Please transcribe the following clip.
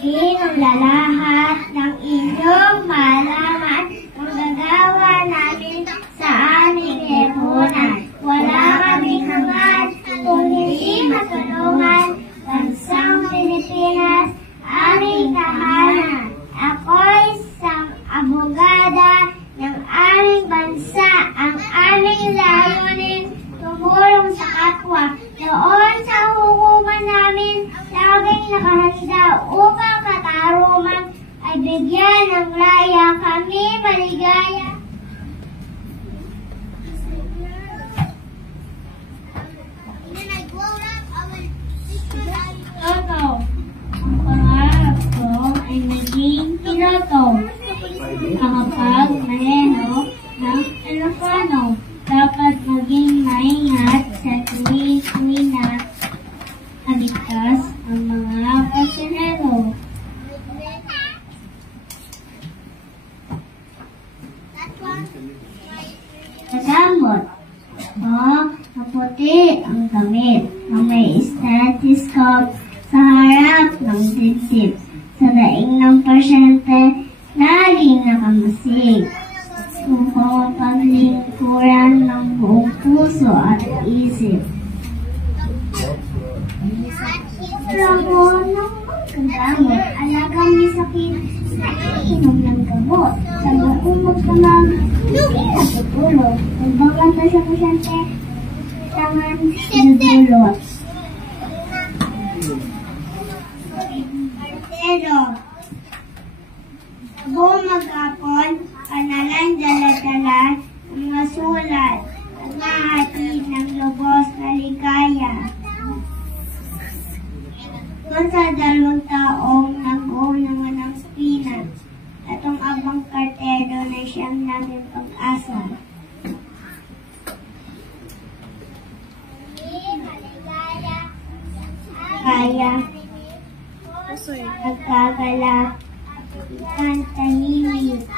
Inulalahat ng inyong malaman ang gagawa namin sa aming lipunan. Wala kaming hangad kung hindi matulungan bansang Pilipinas, aming tahanan. Ako'y isang abogada ng aming bansa. Ang aming layunin tumulong sa kapwa. Noon sa hukuman namin, laging nakahanda upang katarungan ay bigyan ng laya kami maligaya. Toto, ang pangarap ko ay maging piloto. Makapag-maneho ng eroplano. Dapat maging maingat sa tuwing na kaligtas ang mga pasenero. Kadamot. Maputi ang damit na may stethoscope sa harap ng dibdib. Sa daing ng pasyente, laging nakamasig. Kung paglingkuran ng buong puso at isip. Ramon ng pagkadamot, alagang may sakit na iinom ng gamot. Sa buong magdamag, hindi natutulog. Nagbabanta sa pasyente, tangan nagulot. Partero, sa buong maghapon, panalang dala-dala ng mga sulat at mahatid ng lubos na ligaya. Kung sa 2 taong nag-uunawa ng spinach, atong abang kartero na siyang naging pag-asa. Kaya, nagkagala, tahimik,